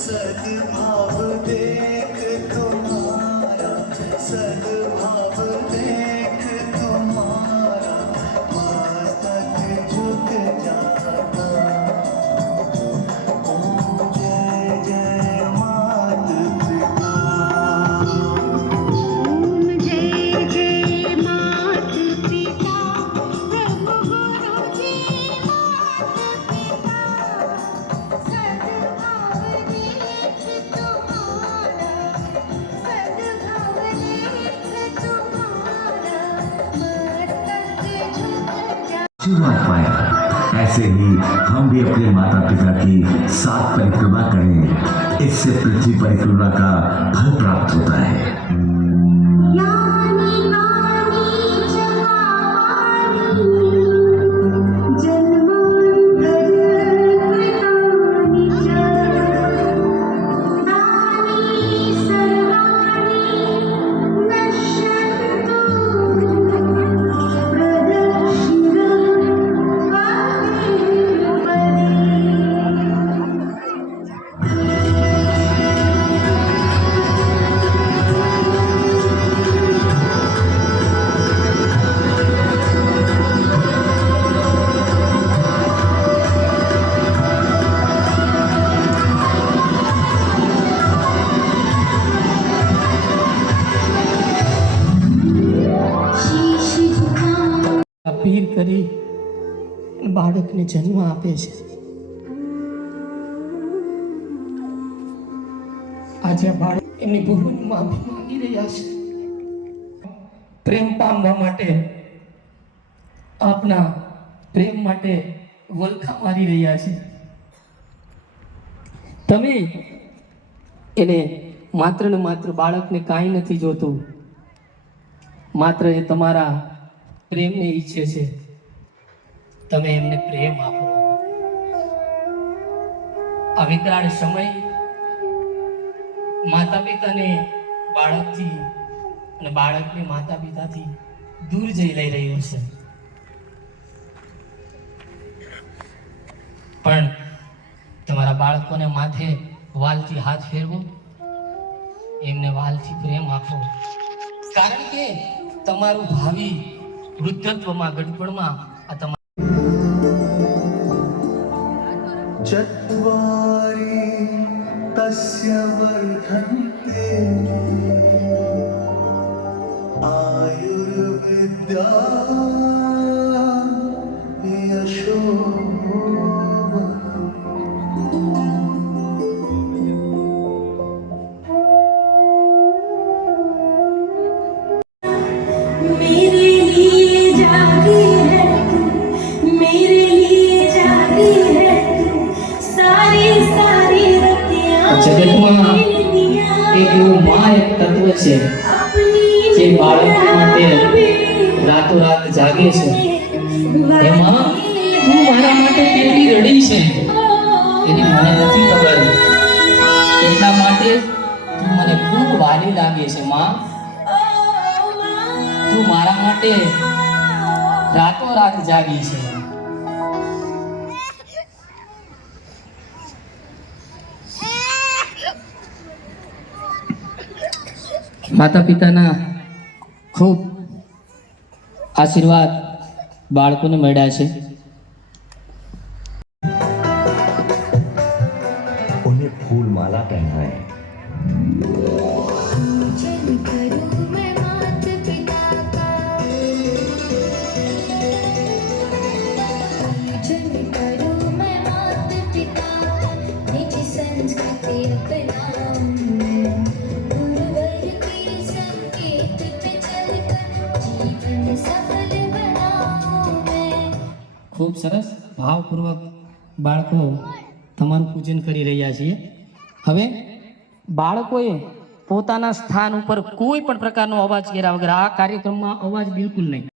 सद्भाव देख तुम्हारा, सद्भाव देख तुम्हारा, मस्तक झुक जाता। ओम जय जय मात पिता, ओम जय जय मात पिता, प्रभु गुरु जी मात पिता, सद्भाव देख तुम्हारा, सद्भाव देख तुम्हारा, मस्तक झुक जाता। आशीर्वाद पाया। ऐसे ही हम भी अपने माता पिता की 7 परिक्रमा करें, इससे पृथ्वी परिक्रमा का फल प्राप्त होता है। यानि नानि च पापानि जन्मान्तरकृतानि च तानि सर्वाणि नश्यन्तु प्रदक्षिणं शीश झुकाऊं। અપીલ કરી બાળકને જન્મ આપે છે। આજે આ બાળક એમની ભૂલોની માફી માંગી રહ્યા છે। પ્રેમ પામવા માટે, આપના પ્રેમ માટે વલખા મારી રહ્યા છે। તમે એને માત્ર ને માત્ર બાળકને કાંઈ નથી જોતું, માત્ર એ તમારા પ્રેમને ઈચ્છે છે. તમે એમને પ્રેમ આપો. આ વિકરાળ સમય માતા પિતાને બાળકથી અને બાળકને માતા પિતાથી દૂર જઈ લઈ રહ્યું છે. પણ તમારા બાળકોને માથે વાલથી હાથ ફેરવો, એમને વાલથી પ્રેમ આપો, કારણ કે તમારું ભાવિ વૃદ્ધત્વમાં ગડપણમાં આ તમારા चत्वारि तस्य वर्धन्ते आयुर्विद्या यशो मेरे लिए जागी है तू, मेरे लिए जागी है तू, सारी सारी रतियां जगतમાં એક એવું માયક તત્વ છે જે બાળકો માટે રાતોરાત જાગે છે. એમાં તું મારા માટે કેટલી રડી છે એની મને નથી ખબર, એટલા માટે તું મને ખૂબ વાલી લાગે છે. માં, તું મારા માટે રાતોરાત જાગી છે. માતા પિતાના ખૂબ આશીર્વાદ બાળકોને મળ્યા છે. उन्हें फूल माला पहनाए. पूजन करूं मैं माता पिता का, पूजन करूं मैं माता पिता का, निज संस्कृति अपनाऊं मैं, गुरुवर के संकेत पे चलकर जीवन सफल बनाऊं मैं. ખૂબ સરસ ભાવપૂર્વક બાળકો તમારું પૂજન કરી રહ્યા છીએ. હવે બાળકોએ પોતાના સ્થાન ઉપર કોઈ પણ પ્રકારનો અવાજ કર્યા વગર આ કાર્યક્રમમાં અવાજ બિલકુલ નહીં.